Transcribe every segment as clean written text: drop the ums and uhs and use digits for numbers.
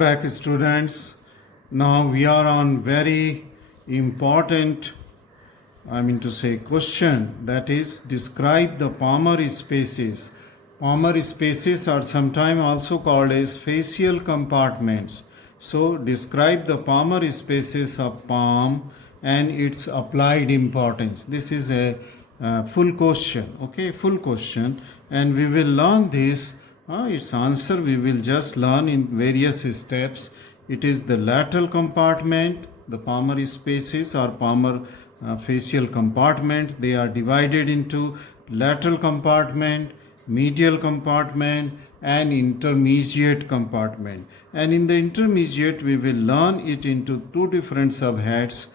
back, students. Now we are on very important, question, that is describe the Palmar spaces. Palmar spaces are sometimes also called as facial compartments. So describe the Palmar spaces of palm and its applied importance. This is a full question, okay, full question, and we will learn this. Its answer we will just learn in various steps. It is the lateral compartment, the Palmar spaces or Palmar facial compartments. They are divided into lateral compartment, medial compartment, and intermediate compartment. And in the intermediate, we will learn it into two different subheads: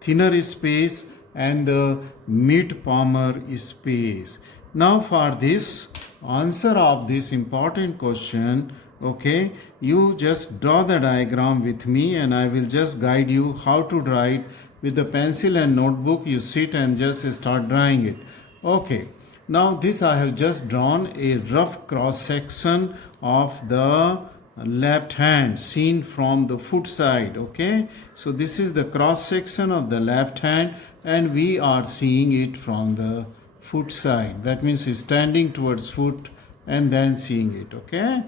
thinner space and the mid Palmar space. Now, for this answer of this important question, okay, you just draw the diagram with me and I will just guide you how to draw it. With the pencil and notebook, you sit and just start drawing it. Okay, now this I have just drawn a rough cross section of the left hand seen from the foot side. Okay, so this is the cross section of the left hand and we are seeing it from the foot side. That means standing towards foot and then seeing it. Okay,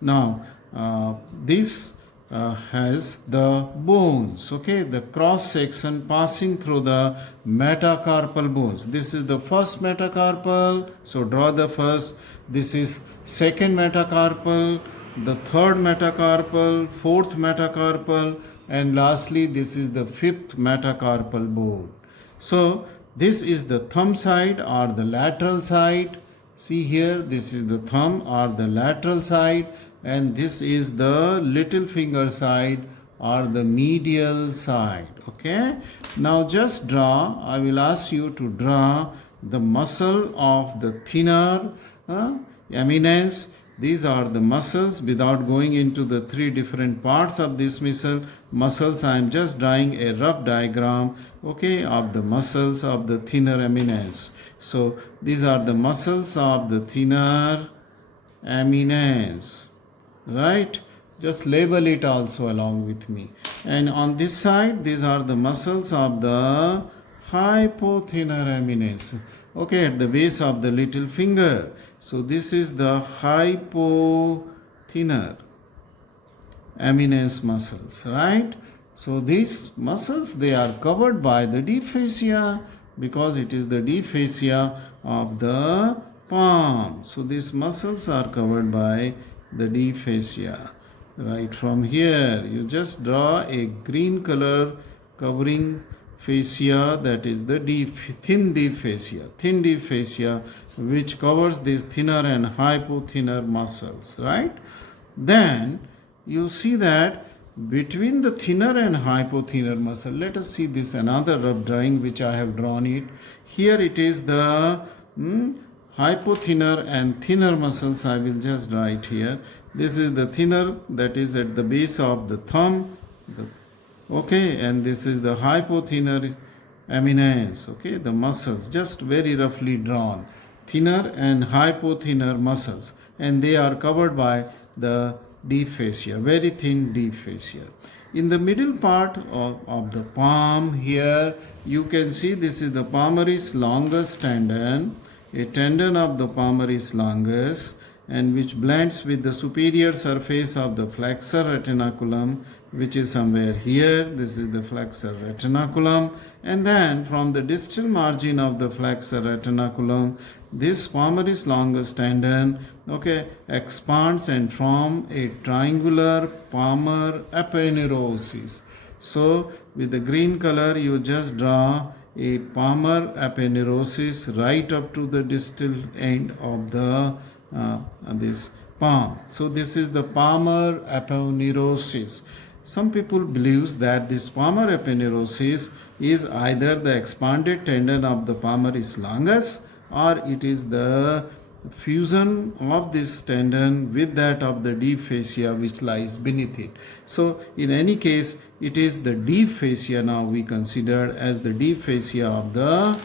now this has the bones, okay, the cross section passing through the metacarpal bones. This is the first metacarpal, so draw the first. This is second metacarpal, the third metacarpal, fourth metacarpal, and lastly this is the fifth metacarpal bone. So this is the thumb side or the lateral side. See here, this is the thumb or the lateral side, and this is the little finger side or the medial side. Okay, now just draw. I will ask you to draw the muscle of the thinner eminence. These are the muscles. Without going into the three different parts of this muscles, I am just drawing a rough diagram, okay, of the muscles of the thinner eminence. So these are the muscles of the thinner eminence, right? Just label it also along with me. And on this side, these are the muscles of the hypothinner eminence, okay, at the base of the little finger. So this is the hypothinner eminence muscles, right? So these muscles, they are covered by the deep fascia because it is the deep fascia of the palm. So these muscles are covered by the deep fascia. Right from here, you just draw a green color covering fascia, that is the thin deep fascia, which covers these thinner and hypothinner muscles, right? Then you see that between the thinner and hypothinner muscle, let us see this another rough drawing which I have drawn it. Here it is the hypothinner and thinner muscles. I will just draw it here. This is the thinner, that is at the base of the thumb, okay, and this is the hypothinner eminence, okay, the muscles just very roughly drawn, thinner and hypothinner muscles, and they are covered by the deep fascia, very thin deep fascia. In the middle part of the palm here, you can see this is the palmaris longus tendon, a tendon of the palmaris longus, and which blends with the superior surface of the flexor retinaculum, which is somewhere here. This is the flexor retinaculum, and then from the distal margin of the flexor retinaculum, this palmaris longus tendon, okay, expands and form a triangular palmar aponeurosis. So with the green color, you just draw a palmar aponeurosis right up to the distal end of the this palm. So this is the palmar aponeurosis. Some people believe that this palmar aponeurosis is either the expanded tendon of the palmaris longus or it is the fusion of this tendon with that of the deep fascia which lies beneath it. So in any case, it is the deep fascia now we consider as the deep fascia of the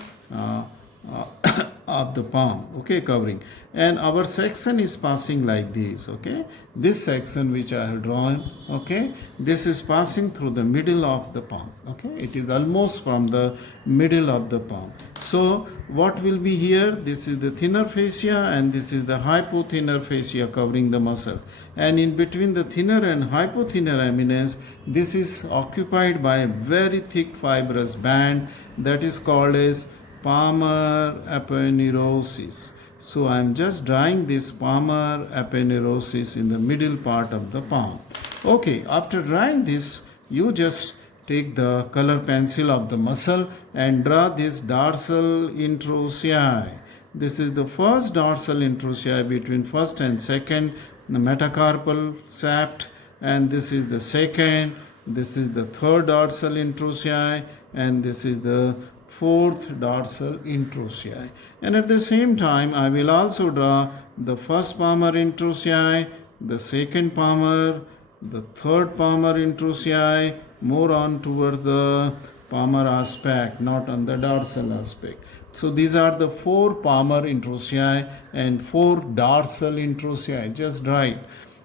of the palm, okay, covering, and our section is passing like this, okay. This section which I have drawn, okay, this is passing through the middle of the palm, okay. It is almost from the middle of the palm. So what will be here? This is the thinner fascia and this is the hypothinner fascia covering the muscle, and in between the thinner and hypothinner eminence, this is occupied by a very thick fibrous band that is called as Palmar aponeurosis. So I am just drawing this Palmar aponeurosis in the middle part of the palm. Okay, after drawing this, you just take the color pencil of the muscle and draw this dorsal introsei. This is the first dorsal introsei between first and second the metacarpal shaft, and this is the second, this is the third dorsal introsei, and this is the fourth dorsal introsei. And at the same time, I will also draw the first palmar introsei, the second palmar, the third palmar introsei, more on toward the palmar aspect, not on the dorsal aspect. So these are the four palmar introsei and four dorsal introsei. Just right.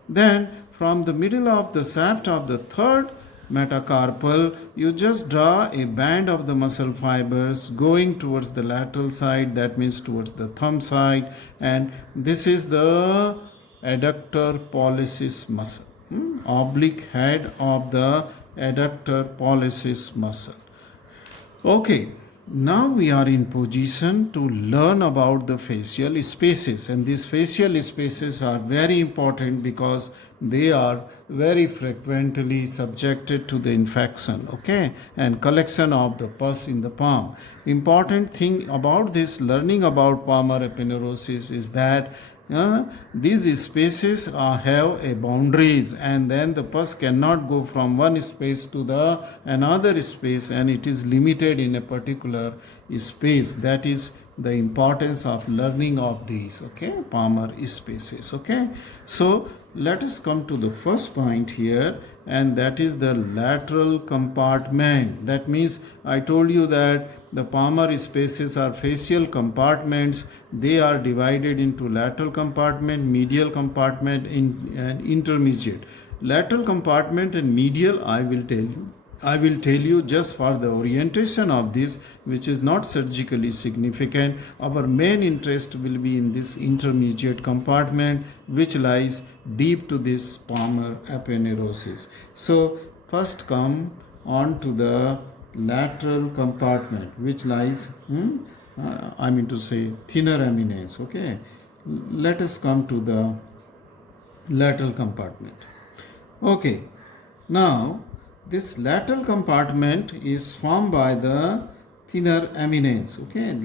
Then from the middle of the shaft of the third metacarpal, you just draw a band of the muscle fibers going towards the lateral side, that means towards the thumb side, and this is the adductor pollicis muscle, oblique head of the adductor pollicis muscle. Okay, now we are in position to learn about the facial spaces, and these facial spaces are very important because they are very frequently subjected to the infection, okay, and collection of the pus in the palm. Important thing about this learning about palmar aponeurosis is that these spaces have a boundaries, and then the pus cannot go from one space to the another space, and it is limited in a particular space. That is the importance of learning of these, okay, palmar spaces, okay. So let us come to the first point here, and that is the lateral compartment. That means I told you that the palmar spaces are facial compartments. They are divided into lateral compartment, medial compartment, and intermediate. Lateral compartment and medial I will tell you just for the orientation of this, which is not surgically significant. Our main interest will be in this intermediate compartment, which lies deep to this palmar aponeurosis. So first come on to the lateral compartment, which lies thinner eminence, okay. Let us come to the lateral compartment. Okay, now this lateral compartment is formed by the thinner eminence, okay.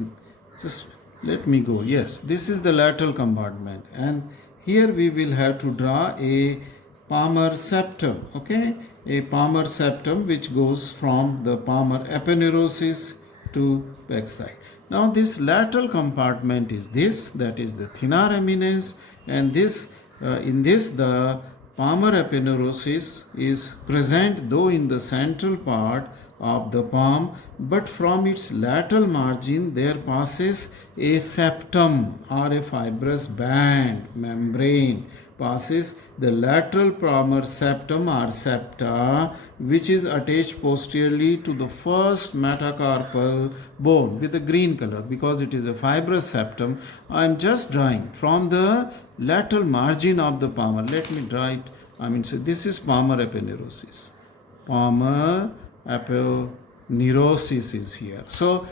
Just let me go. Yes, this is the lateral compartment, and here we will have to draw a palmar septum, okay, a palmar septum which goes from the palmar aponeurosis to backside. Now this lateral compartment is this, that is the thinner eminence, and this in this the palmar aponeurosis is present though in the central part of the palm, but from its lateral margin there passes a septum or a fibrous band membrane passes the lateral palmar septum or septa, which is attached posteriorly to the first metacarpal bone with a green color because it is a fibrous septum. I am just drawing from the lateral margin of the palmar. Let me draw it. So this is palmar aponeurosis. Palmar aponeurosis is here. So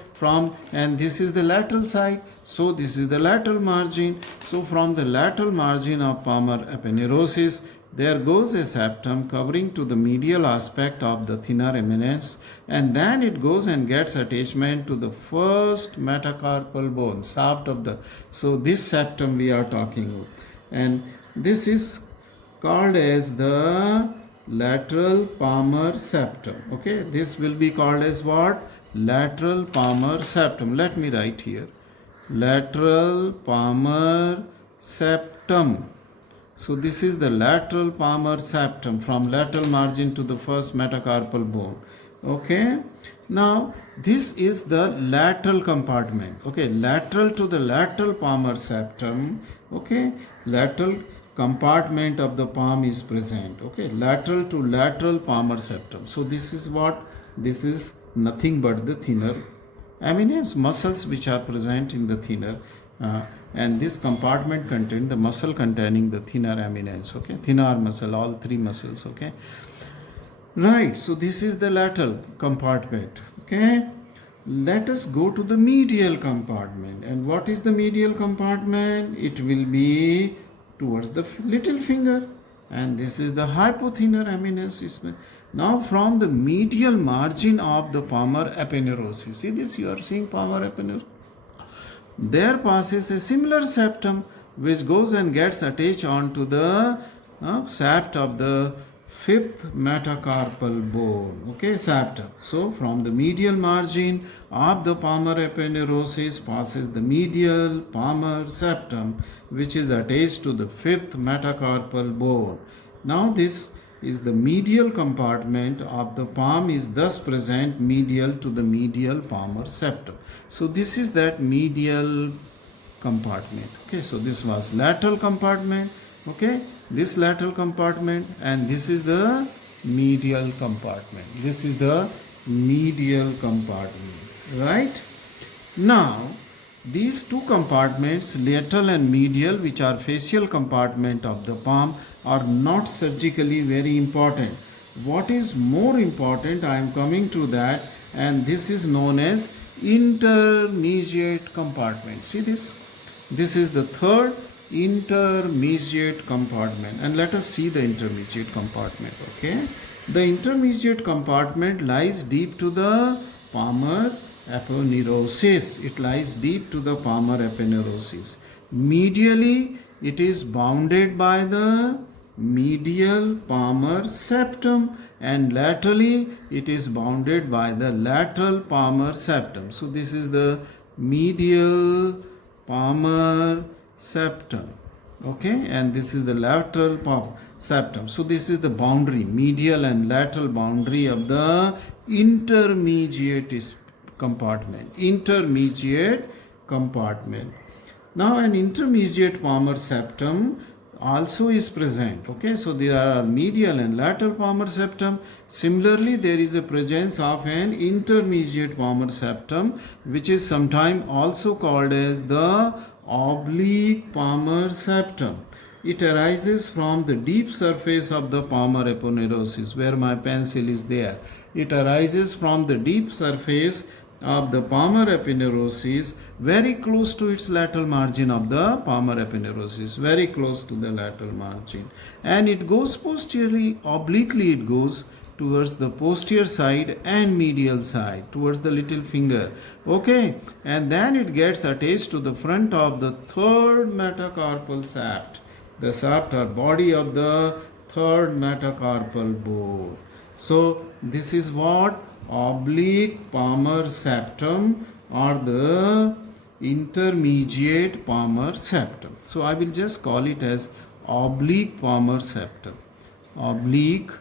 and this is the lateral side. So this is the lateral margin. So from the lateral margin of palmar aponeurosis, there goes a septum covering to the medial aspect of the thinner eminence, and then it goes and gets attachment to the first metacarpal bone, shaft of the. So this septum we are talking about, and this is called as the lateral palmar septum. Okay, this will be called as what? Lateral palmar septum. Let me write here. Lateral palmar septum. So this is the lateral palmar septum from lateral margin to the first metacarpal bone. Okay, now this is the lateral compartment. Okay, lateral to the lateral palmar septum. Okay, lateral compartment of the palm is present. Okay, lateral to lateral palmar septum. So this is what, this is nothing but the thinner amines, muscles which are present in the thinner, and this compartment contain the muscle containing the thinner amines. Okay, thinner muscle, all three muscles. Okay, right, so this is the lateral compartment. Okay, let us go to the medial compartment. And what is the medial compartment? It will be towards the little finger, and this is the hypothenor amines. Now from the medial margin of the palmar aponeurosis, see this, you are seeing palmar aponeurosis, there passes a similar septum which goes and gets attached onto the shaft of the fifth metacarpal bone. Okay, septum. So from the medial margin of the palmar aponeurosis passes the medial palmar septum which is attached to the fifth metacarpal bone. Now this is the medial compartment of the palm, is thus present medial to the medial palmar septum. So this is that medial compartment. Okay, so this was lateral compartment. Okay, this lateral compartment, and this is the medial compartment. This is the medial compartment, right? Now these two compartments, lateral and medial, which are facial compartment of the palm, are not surgically very important. What is more important, I am coming to that, and this is known as intermediate compartment. See this? This is the third intermediate compartment, and let us see the intermediate compartment. Okay, the intermediate compartment lies deep to the palmar aponeurosis. It lies deep to the palmar aponeurosis. Medially, it is bounded by the medial palmar septum, and laterally it is bounded by the lateral palmar septum. So this is the medial palmar septum. Okay, and this is the lateral palmar septum. So this is the boundary, medial and lateral boundary of the intermediate compartment. Intermediate compartment. Now an intermediate palmar septum also is present. Okay, so there are medial and lateral palmar septum. Similarly, there is a presence of an intermediate palmar septum, which is sometimes also called as the oblique palmar septum. It arises from the deep surface of the palmar aponeurosis, where my pencil is there. It arises from the deep surface of the palmar aponeurosis, very close to its lateral margin of the palmar aponeurosis, very close to the lateral margin, and it goes posteriorly, obliquely it goes towards the posterior side and medial side, towards the little finger. Okay, and then it gets attached to the front of the third metacarpal shaft, the shaft or body of the third metacarpal bone. So this is what oblique palmar septum or the intermediate palmar septum. So I will just call it as oblique palmar septum. Oblique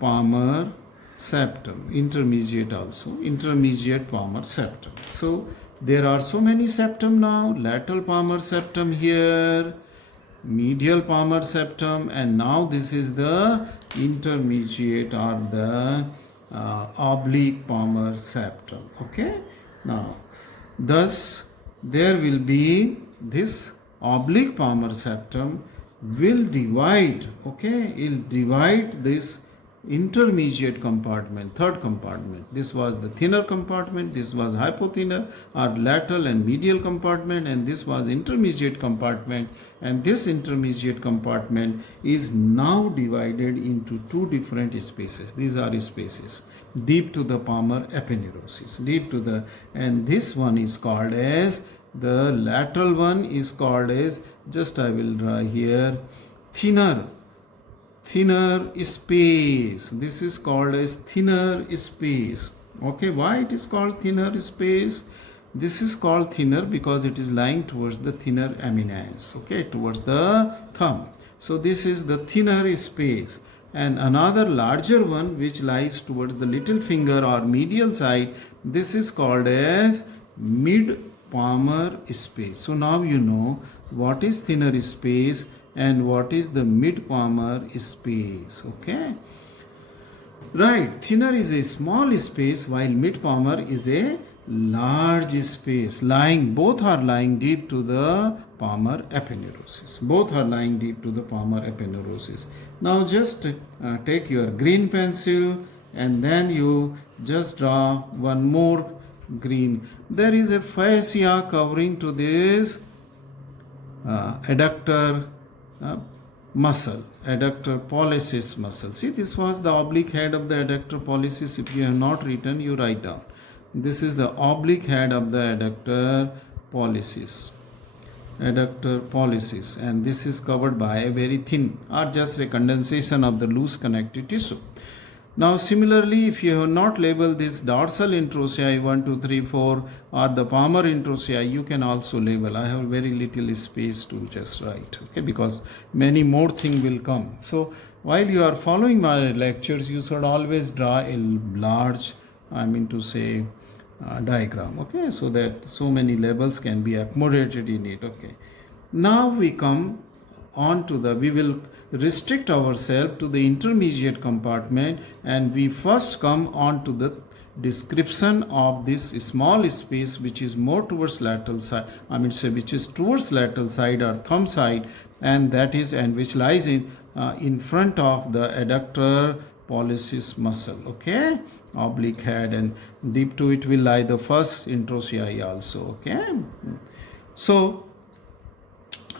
palmar septum. Intermediate also. Intermediate palmar septum. So there are so many septum now. Lateral palmar septum here, medial palmar septum, and now this is the intermediate or the oblique palmar septum. Okay, now thus there will be this oblique palmar septum will divide. Okay, it will divide this intermediate compartment, third compartment. This was the thinner compartment, this was hypothenor or lateral and medial compartment, and this was intermediate compartment, and this intermediate compartment is now divided into two different spaces. These are spaces deep to the palmar aponeurosis, deep to the, and this one is called as, the lateral one is called as, just I will draw here, thinner space. This is called as thinner space. Okay, why it is called thinner space? This is called thinner because it is lying towards the thinner amines. Okay, towards the thumb. So this is the thinner space. and another larger one which lies towards the little finger or medial side. This is called as mid palmar space. So now you know what is thinner space and what is the mid palmar space. Okay. Right, thinner is a small space while mid palmar is a large space. Both are lying deep to the palmar aponeurosis. Both are lying deep to the palmar aponeurosis. Now just take your green pencil and then you just draw one more green. There is a fascia covering to this adductor adductor pollicis muscle. See, this was the oblique head of the adductor pollicis. If you have not written, you write down. This is the oblique head of the adductor pollicis. Adductor pollicis, and this is covered by a very thin or just a condensation of the loose connective tissue. Now similarly, if you have not labeled this dorsal interossei 1, 2, 3, 4 or the palmar interossei, you can also label. I have very little space to just write, okay, because many more things will come. So while you are following my lectures, you should always draw a large, diagram, okay, so that so many labels can be accommodated in it, okay. Now we come on to we will restrict ourselves to the intermediate compartment, and we first come on to the description of this small space which is more towards lateral side, which is towards lateral side or thumb side, and which lies in front of the adductor pollicis muscle, okay, oblique head, and deep to it will lie the first interossei also, okay. So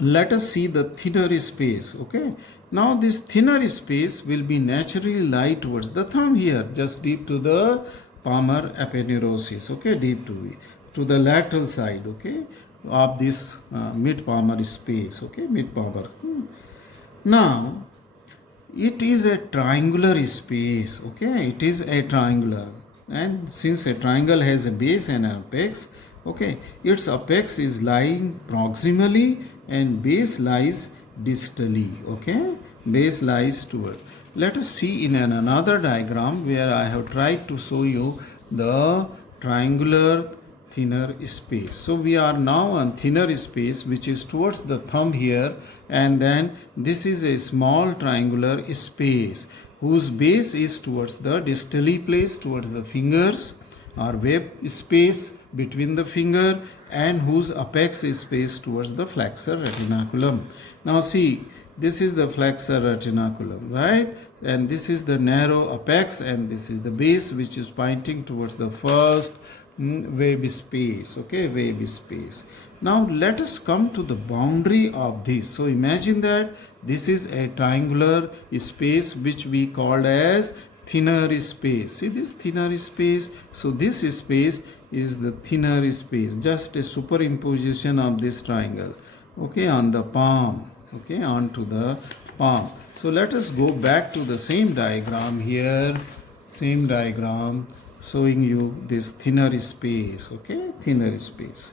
let us see the thinner space, okay. Now this thinner space will be naturally lie towards the thumb here, just deep to the palmar aponeurosis, okay, deep to the lateral side, okay, of this mid palmar space, okay, mid palmar. Now it is a triangular space, okay, it is a triangular, and since a triangle has a base and an apex, okay, its apex is lying proximally and base lies distally, okay, base lies toward. Let us see in another diagram where I have tried to show you the triangular thinner space. So we are now on thinner space which is towards the thumb here, and then this is a small triangular space whose base is towards the distally placed towards the fingers or web space between the finger, and whose apex is placed towards the flexor retinaculum. Now see, this is the flexor retinaculum, right? And this is the narrow apex, and this is the base which is pointing towards the first web space, okay, web space. Now let us come to the boundary of this. So imagine that this is a triangular space which we called as thinner space. See this thinner space? So this space is the thinner space, just a superimposition of this triangle, okay, on the palm, okay, onto the palm. So let us go back to the same diagram here, same diagram showing you this thinner space, okay, thinner space.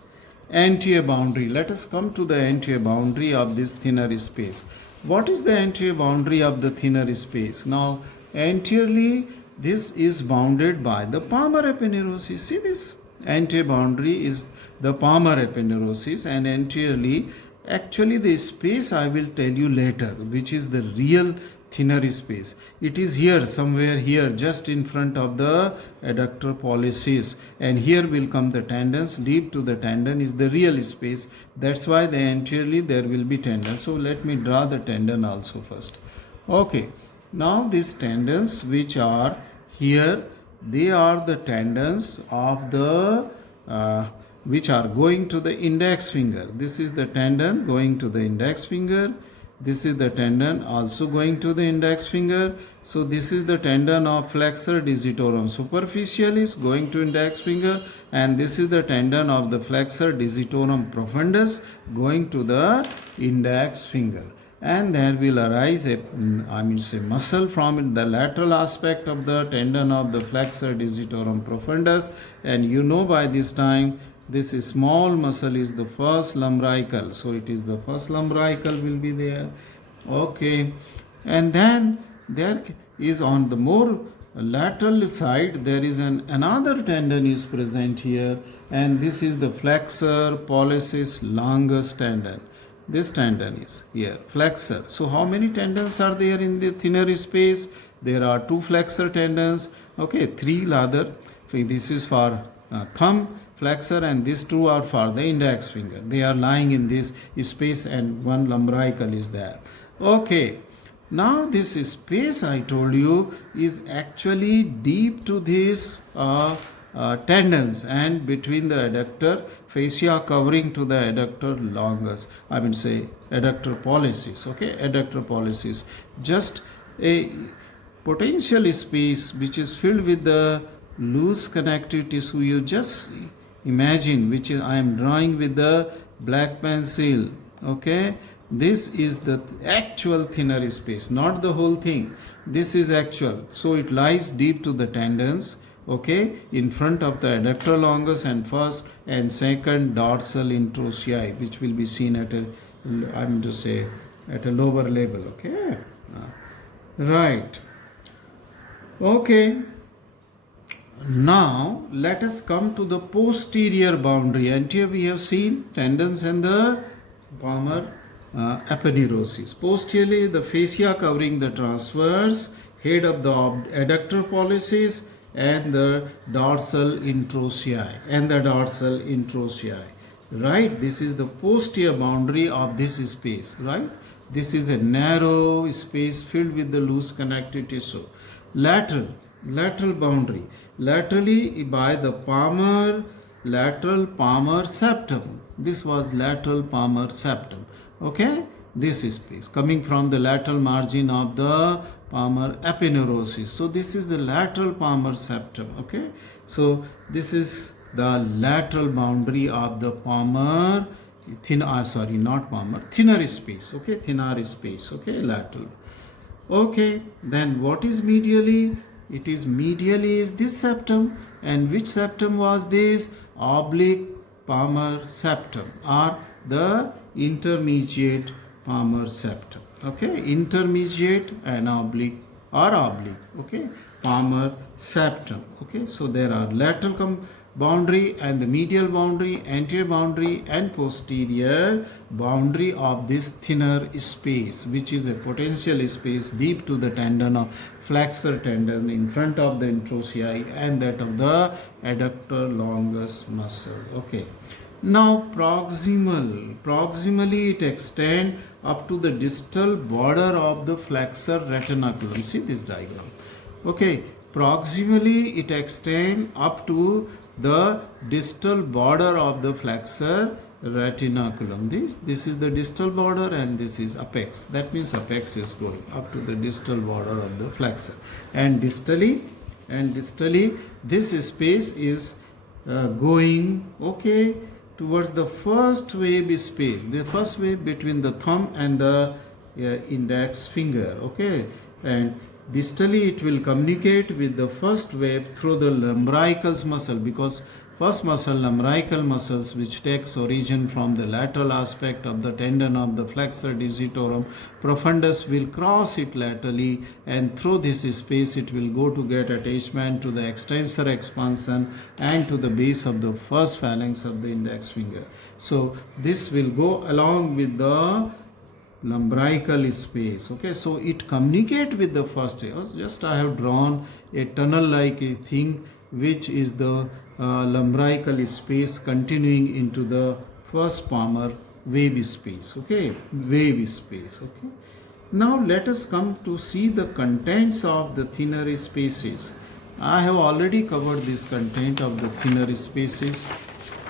Anterior boundary. Let us come to the anterior boundary of this thinner space. What is the anterior boundary of the thinner space? Now anteriorly this is bounded by the palmar aponeurosis. See this? Anterior boundary is the palmar aponeurosis, and anteriorly, actually the space I will tell you later, which is the real thinner space. It is here, somewhere here, just in front of the adductor pollicis, and here will come the tendons. Deep to the tendon is the real space. That's why the anteriorly there will be tendon. So let me draw the tendon also first. Okay, now these tendons which are here, they are the tendons of the which are going to the index finger. This is the tendon going to the index finger. This is the tendon also going to the index finger. So this is the tendon of flexor digitorum superficialis going to index finger, and this is the tendon of the flexor digitorum profundus going to the index finger. And there will arise a muscle from the lateral aspect of the tendon of the flexor digitorum profundus, and you know by this time this small muscle is the first lumbrical. So it is the first lumbrical will be there, okay. And then there is on the more lateral side, there is another tendon is present here, and this is the flexor pollicis longus tendon. This tendon is here, flexor. So how many tendons are there in the thinner space? There are two flexor tendons, okay, three rather. This is for thumb flexor, and these two are for the index finger. They are lying in this space, and one lumbrical is there. Okay, now this space I told you is actually deep to these tendons and between the adductor fascia covering to the adductor longus, I mean say adductor pollicis, okay, adductor pollicis, just a potential space which is filled with the loose connective tissue. You just imagine, which is I am drawing with the black pencil, okay. This is the actual thinner space, not the whole thing. This is actual, so it lies deep to the tendons, okay, in front of the adductor longus and first and second dorsal interossei, which will be seen at a, I mean to say, at a lower level, okay. Right. Okay. Now let us come to the posterior boundary. And here we have seen tendons and the palmar aponeurosis. Posteriorly, the fascia covering the transverse head of the adductor pollicis and the dorsal interossei right. This is the posterior boundary of this space, right. This is a narrow space filled with the loose connective tissue. Lateral boundary, laterally by the lateral palmar septum. This was lateral palmar septum, okay. This space coming from the lateral margin of the palmar aponeurosis. So this is the lateral palmar septum, okay. So this is the lateral boundary of the palmar thinner space, okay, thinner space, okay, lateral. Okay, then what is medially? It is medially is this septum, and which septum was this? Oblique palmar septum, or the intermediate palmar septum, okay, intermediate and oblique, okay, palmar septum, okay. So there are lateral boundary and the medial boundary, anterior boundary and posterior boundary of this thinner space, which is a potential space deep to the tendon of flexor tendon in front of the interossei and that of the adductor longus muscle, okay. Now proximally it extends up to the distal border of the flexor retinaculum. See this diagram, okay. Proximally it extends up to the distal border of the flexor retinaculum. This is the distal border and this is apex. That means apex is going up to the distal border of the flexor, and distally this space is going, okay, towards the first wave space, the first wave between the thumb and the index finger, okay. And distally it will communicate with the first wave through the lumbricals muscle, because first muscle, lumbrical muscles, which takes origin from the lateral aspect of the tendon of the flexor digitorum profundus, will cross it laterally, and through this space it will go to get attachment to the extensor expansion and to the base of the first phalanx of the index finger. So this will go along with the lumbrical space, okay. So it communicate with the first, just I have drawn a tunnel like a thing which is the lumbrical space continuing into the first palmar wave space, okay, okay. Now let us come to see the contents of the thinner spaces. I have already covered this content of the thinner spaces.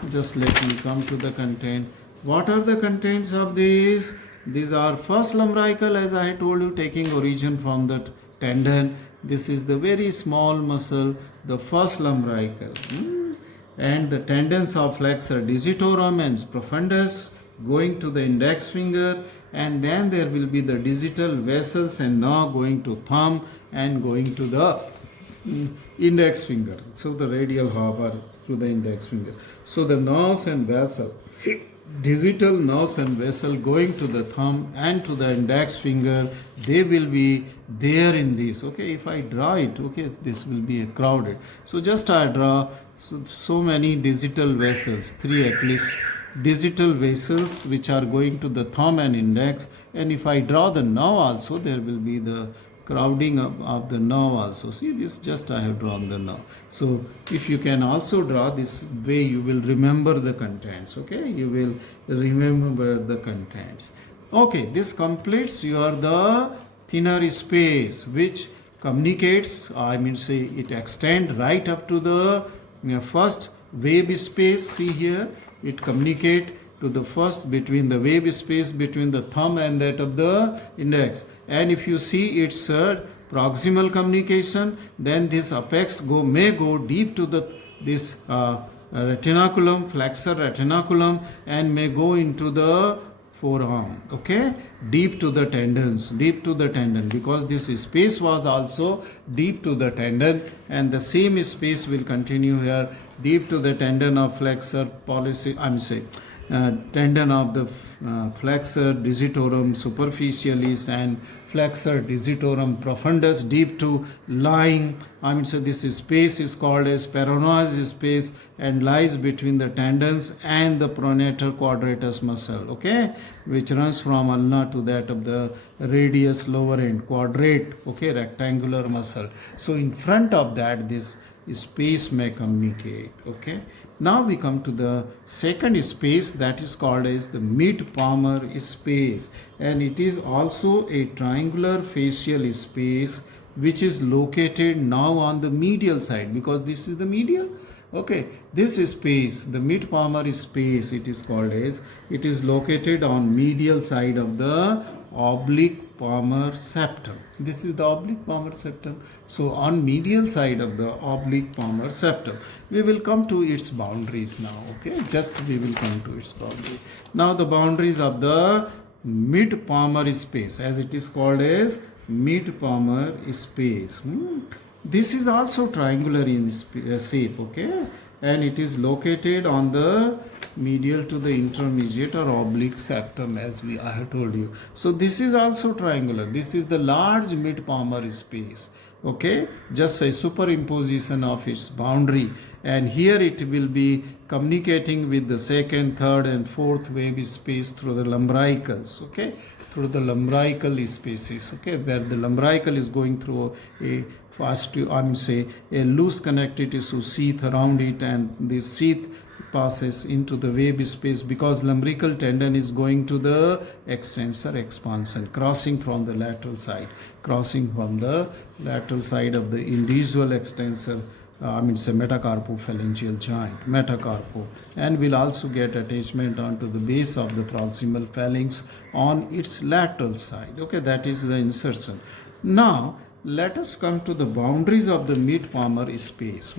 Just let me come to the content. What are the contents of these? These are first lumbrical, as I told you, taking origin from the tendon. This is the very small muscle, the first lumbrical, and the tendons of flexor digitorum and profundus going to the index finger, and then there will be the digital vessels and nerve going to thumb and going to the index finger. So the radial hopper to the index finger. So the nerves and vessel digital nerves and vessel going to the thumb and to the index finger, they will be there in this. Okay, if I draw it, okay, this will be crowded. So just I draw so many digital vessels, three at least digital vessels which are going to the thumb and index. And if I draw the nerve also, there will be the crowding of the nerve also. See this, just I have drawn the nerve. So if you can also draw this way, you will remember the contents. Okay, you will remember the contents. Okay, this completes your the thinner space which communicates, I mean say it extend right up to the first wave space. See here, it communicate to the first between the wave space between the thumb and that of the index. And if you see its proximal communication, then this apex may go deep to the this retinaculum, flexor retinaculum, and may go into the forearm. Okay, deep to the tendons, deep to the tendon, because this space was also deep to the tendon, and the same space will continue here deep to the tendon of flexor tendon of the flexor digitorum superficialis and flexor digitorum profundus deep to lying. This space is called as peroneus space and lies between the tendons and the pronator quadratus muscle, okay, which runs from ulna to that of the radius lower end, quadrate, okay, rectangular muscle. So in front of that, this space may communicate, okay. Now we come to the second space, that is called as the mid-palmar space, and it is also a triangular facial space which is located now on the medial side, because this is the medial. Okay, this space, the mid-palmar space, it is called as, it is located on medial side of the oblique palmar septum. This is the oblique palmar septum. So on medial side of the oblique palmar septum, we will come to its boundaries now. Okay, just we will come to its boundary. Now the boundaries of the mid palmar space, as it is called as mid palmar space. This is also triangular in shape, okay, and it is located on the medial to the intermediate or oblique septum, as I have told you. So this is also triangular. This is the large mid-palmar space, okay, just a superimposition of its boundary, and here it will be communicating with the second, third and fourth wave space through the lumbricals, okay, through the lumbrical spaces, okay, where the lumbrical is going through a a loose connective tissue sheath around it, and this sheath passes into the wave space because lumbrical tendon is going to the extensor expansion, crossing from the lateral side of the individual extensor, metacarpophalangeal joint, metacarpo, and will also get attachment onto the base of the proximal phalanx on its lateral side. Okay, that is the insertion. Now let us come to the boundaries of the mid-palmar space.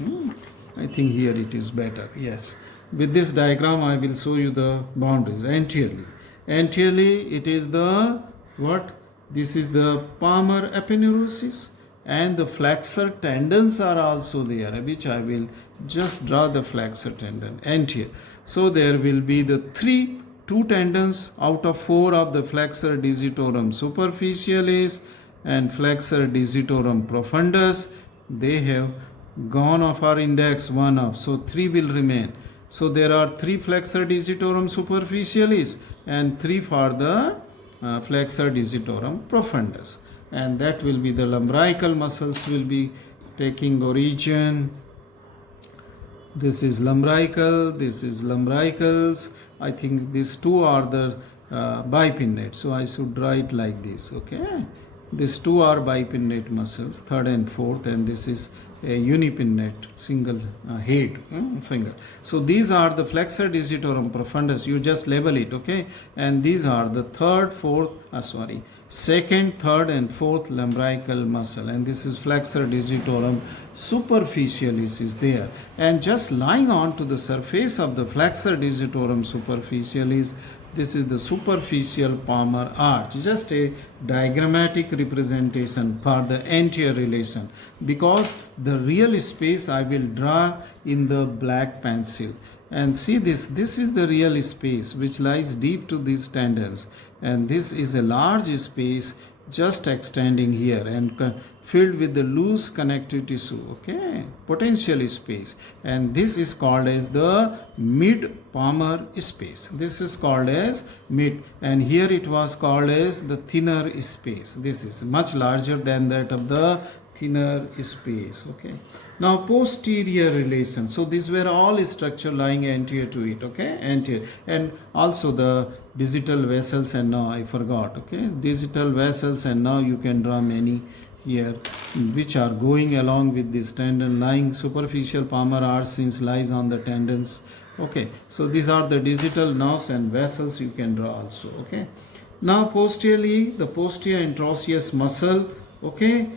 I think here it is better. Yes. With this diagram, I will show you the boundaries. Anteriorly. Anteriorly, it is the what? This is the palmar aponeurosis, and the flexor tendons are also there, which I will just draw the flexor tendon anterior. So there will be the two tendons out of 4 of the flexor digitorum superficialis and flexor digitorum profundus. They have gone off our index 1 off, so 3 will remain. So there are 3 flexor digitorum superficialis and 3 for the flexor digitorum profundus, and that will be the lumbrical muscles will be taking origin. This is lumbrical, this is lumbricals. I think these 2 are the bipinnate, so I should draw it like this. Okay, these 2 are bipinnate muscles, 3rd and 4th, and this is a unipinnate single head finger. So these are the flexor digitorum profundus. You just label it, okay, and these are the 3rd, 4th, 2nd, 3rd and 4th lumbrical muscle, and this is flexor digitorum superficialis is there, and just lying on to the surface of the flexor digitorum superficialis, This is the superficial palmar arch, just a diagrammatic representation for the anterior relation, because the real space I will draw in the black pencil. And see this is the real space which lies deep to these tendons, and this is a large space just extending here and filled with the loose connective tissue, okay, potential space, and this is called as the mid palmar space. This is called as mid, and here it was called as the thinner space. This is much larger than that of the thinner space, okay. Now posterior relation, so these were all structure lying anterior to it, okay, anterior, and also the digital vessels, and now I forgot, okay, digital vessels, and now you can draw many here which are going along with this tendon lying superficial palmar arch since lies on the tendons, okay. So these are the digital nerves and vessels you can draw also, okay. Now posteriorly, the posterior interosseous muscle, okay,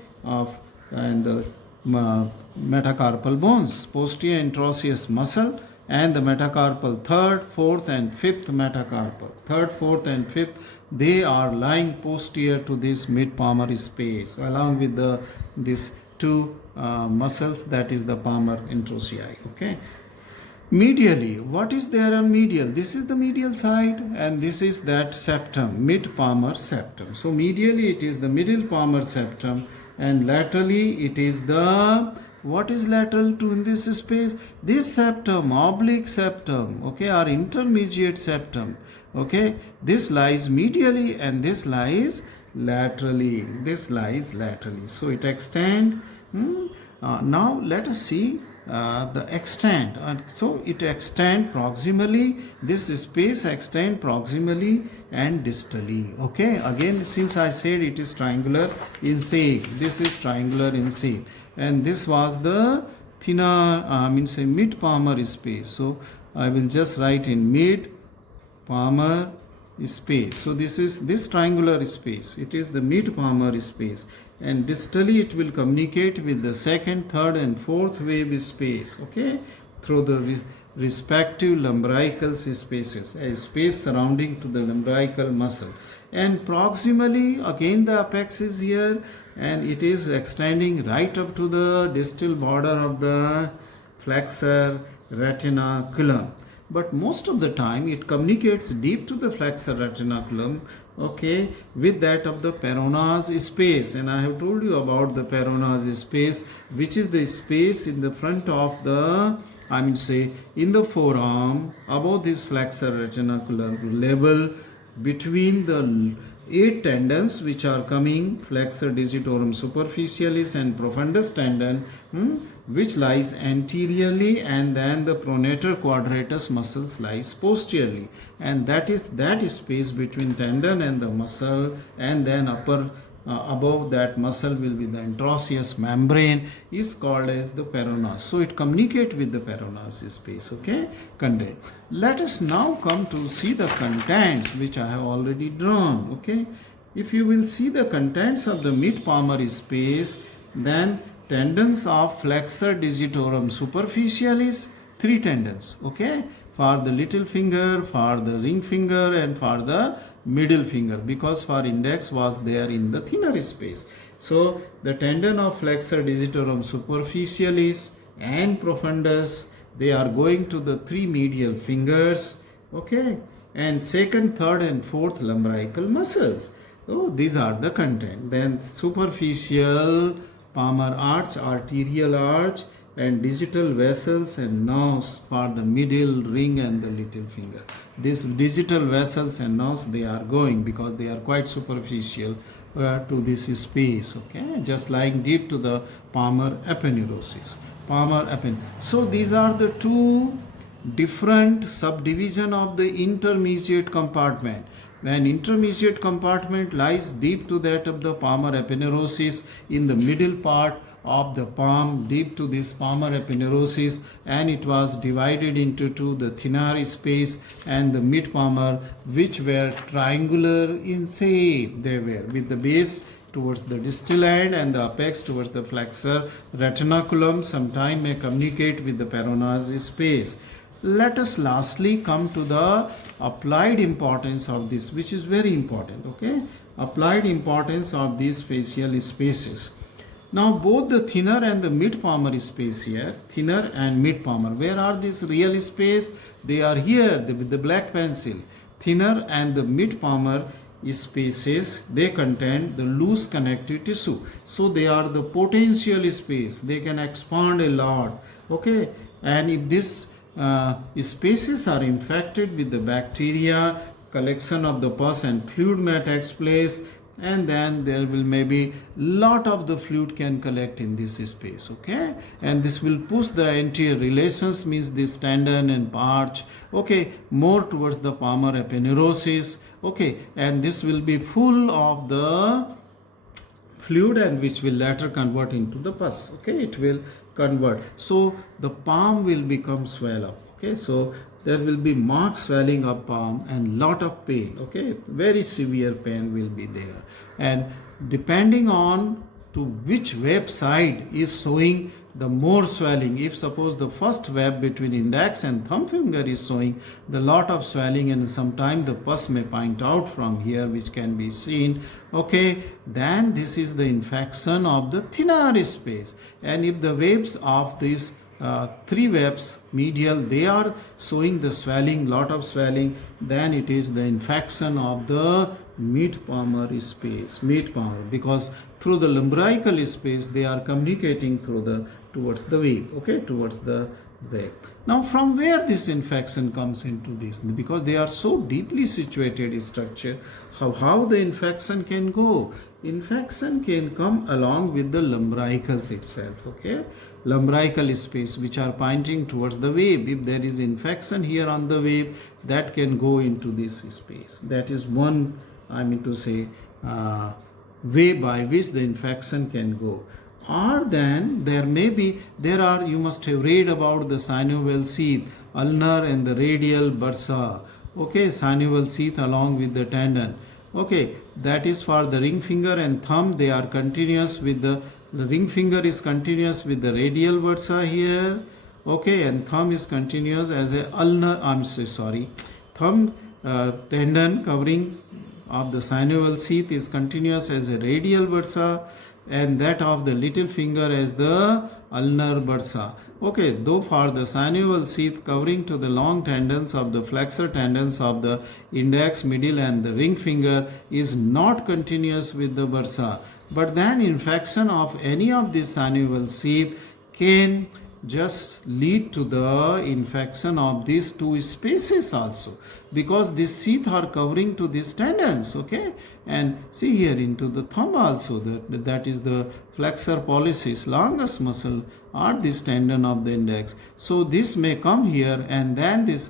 and the metacarpal bones, posterior interosseous muscle, and the metacarpal third, fourth, and fifth metacarpal. Third, fourth, and fifth, they are lying posterior to this mid palmar space, along with these two muscles, that is the palmar interossei. Okay. Medially, what is there on medial? This is the medial side, and this is that septum, mid palmar septum. So medially it is the middle palmar septum, and laterally it is the, what is lateral to in this space? This septum, oblique septum, okay, or intermediate septum, okay. This lies medially and this lies laterally. This lies laterally. So it extend. Now let us see the extent. So it extend proximally. This space extend proximally and distally. Okay. Again, since I said it is triangular in shape, this is triangular in shape, and this was the thinner, means a mid palmar space. So I will just write in mid palmar space. So this is this triangular space. It is the mid palmar space, and distally it will communicate with the second, third, and fourth wave space. Okay, through the respective lumbrical spaces, a space surrounding to the lumbrical muscle, and proximally again the apex is here, and it is extending right up to the distal border of the flexor retinaculum. But most of the time it communicates deep to the flexor retinaculum, okay, with that of the peroneus space. And I have told you about the peroneus space, which is the space in the front of the, I mean say in the forearm above this flexor retinaculum level, between the 8 tendons which are coming, flexor digitorum superficialis and profundus tendon, which lies anteriorly, and then the pronator quadratus muscles lies posteriorly, and that is that space between tendon and the muscle, and then upper above that muscle will be the interosseous membrane, is called as the peroneus. So it communicates with the peroneus space, okay, content. Let us now come to see the contents which I have already drawn, okay. If you will see the contents of the mid palmar space, then tendons of flexor digitorum superficialis, 3 tendons, okay, for the little finger, for the ring finger, and for the middle finger, because for index was there in the thinner space. So the tendon of flexor digitorum superficialis and profundus, they are going to the 3 medial fingers, okay, and second, third, and fourth lumbrical muscles. So these are the content. Then superficial palmar arch, arterial arch, and digital vessels and nerves for the middle ring and the little finger. These digital vessels and nerves, they are going because they are quite superficial to this space, okay, just lying deep to the palmar aponeurosis. So these are the 2 different subdivision of the intermediate compartment. When intermediate compartment lies deep to that of the palmar aponeurosis, in the middle part of the palm, deep to this palmar aponeurosis, and it was divided into 2, the thinner space and the mid palmar, which were triangular in shape. They were with the base towards the distal end and the apex towards the flexor retinaculum. Sometime may communicate with the peroneus space. Let us lastly come to the applied importance of this, which is very important. Okay, applied importance of these facial spaces. Now both the thinner and the mid-palmar space here, thinner and mid-palmar, where are these real space? They are here with the black pencil. Thinner and the mid-palmar spaces, they contain the loose connective tissue. So they are the potential space. They can expand a lot. Okay, and if these spaces are infected with the bacteria, collection of the pus and fluid may take place, and then there will maybe lot of the fluid can collect in this space. Okay, and this will push the anterior relations, means this tendon and arch, okay, more towards the palmar aponeurosis. Okay, and this will be full of the fluid and which will later convert into the pus. Okay, it will convert, so the palm will become swell up. Okay, so there will be marked swelling of palm and lot of pain. Okay, very severe pain will be there, and depending on to which web side is showing the more swelling, if suppose the first web between index and thumb finger is showing the lot of swelling and sometimes the pus may point out from here which can be seen, okay, then this is the infection of the thinner space. And if the webs of these three webs medial, they are showing the swelling, lot of swelling, then it is the infection of the mid-palmar space, mid-palmar, because through the lumbrical space they are communicating through the towards the wave. Okay, towards the wave. Now from where this infection comes into this, because they are so deeply situated structure, how the infection can go? Infection can come along with the lumbricals itself. Okay, lumbrical space which are pointing towards the wave. If there is infection here on the wave, that can go into this space. That is one, I mean to say, way by which the infection can go. Or then there may be, you must have read about the synovial sheath, ulnar and the radial bursa. Okay, synovial sheath along with the tendon. Okay, that is for the ring finger and thumb. They are continuous with the ring finger is continuous with the radial bursa here. Okay, and thumb is continuous as a ulnar, thumb tendon covering of the synovial sheath is continuous as a radial bursa, and that of the little finger as the ulnar bursa. Okay, though for the synovial sheath covering to the long tendons of the flexor tendons of the index, middle and the ring finger is not continuous with the bursa, but then infection of any of this synovial sheath can just lead to the infection of these two spaces also, because this sheath are covering to these tendons. Okay, and see here into the thumb also, that is the flexor pollicis longus muscle or this tendon of the index. So this may come here, and then this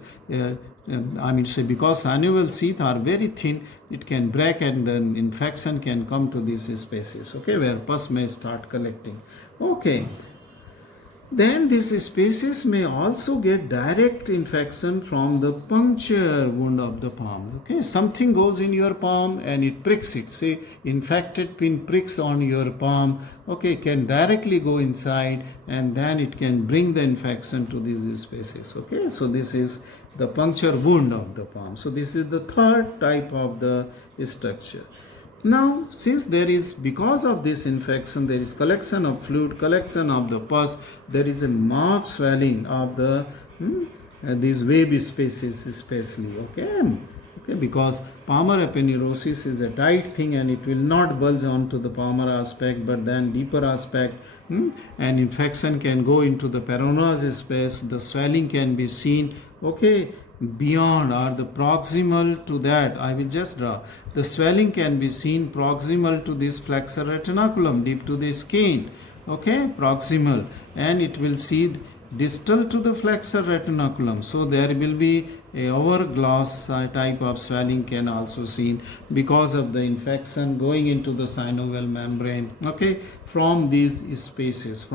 because synovial sheath are very thin, it can break and then infection can come to these spaces. Okay, where pus may start collecting. Okay, then these spaces may also get direct infection from the puncture wound of the palm. Okay, something goes in your palm and it pricks it. Say infected pin pricks on your palm. Okay, can directly go inside and then it can bring the infection to these spaces. Okay, so this is the puncture wound of the palm. So this is the third type of the structure. Now, since there is, because of this infection, there is collection of fluid, collection of the pus, there is a marked swelling of the these wave spaces especially. Okay, because palmar aponeurosis is a tight thing and it will not bulge onto the palmar aspect, but then deeper aspect, and infection can go into the peroneus space. The swelling can be seen. Okay, beyond or the proximal to that, I will just draw. The swelling can be seen proximal to this flexor retinaculum, deep to the skin. Okay, proximal, and it will see distal to the flexor retinaculum. So there will be a hourglass type of swelling can also seen because of the infection going into the synovial membrane. Okay, from these spaces,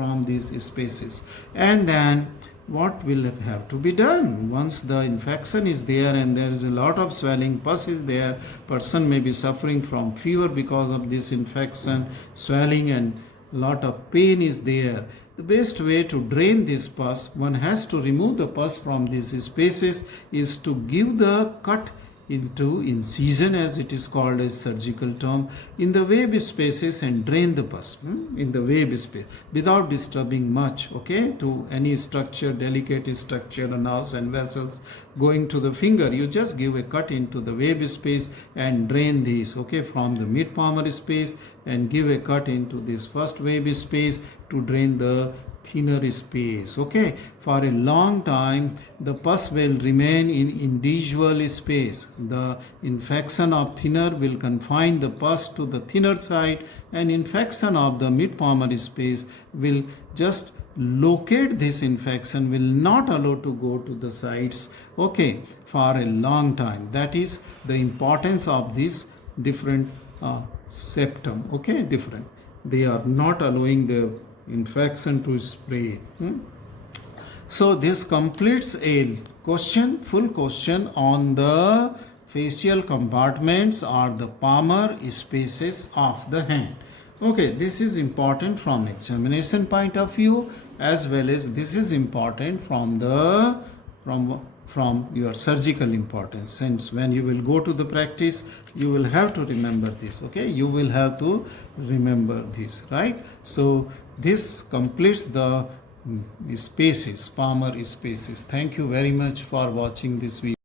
and then what will have to be done once the infection is there and there is a lot of swelling, pus is there, person may be suffering from fever because of this infection, swelling, and lot of pain is there. the best way to drain this pus, one has to remove the pus from these spaces, is to give the cut into incision, as it is called as surgical term, in the web spaces and drain the pus in the web space without disturbing much, okay, to any structure, delicate structure, nerves and vessels going to the finger. You just give a cut into the web space and drain these, okay, from the mid palmar space, and give a cut into this first web space to drain the thinner space, okay. For a long time the pus will remain in individual space. The infection of thinner will confine the pus to the thinner side, and infection of the mid palmar space will just locate this infection, will not allow to go to the sides, okay, for a long time. That is the importance of this different septum, okay, different. They are not allowing the infection to spread. So this completes a question, full question on the facial compartments or the palmar spaces of the hand. Okay, this is important from examination point of view, as well as this is important from the from your surgical importance. Since when you will go to the practice, you will have to remember this, okay, you will have to remember this, right? So this completes the spaces, palmar spaces. Thank you very much for watching this video.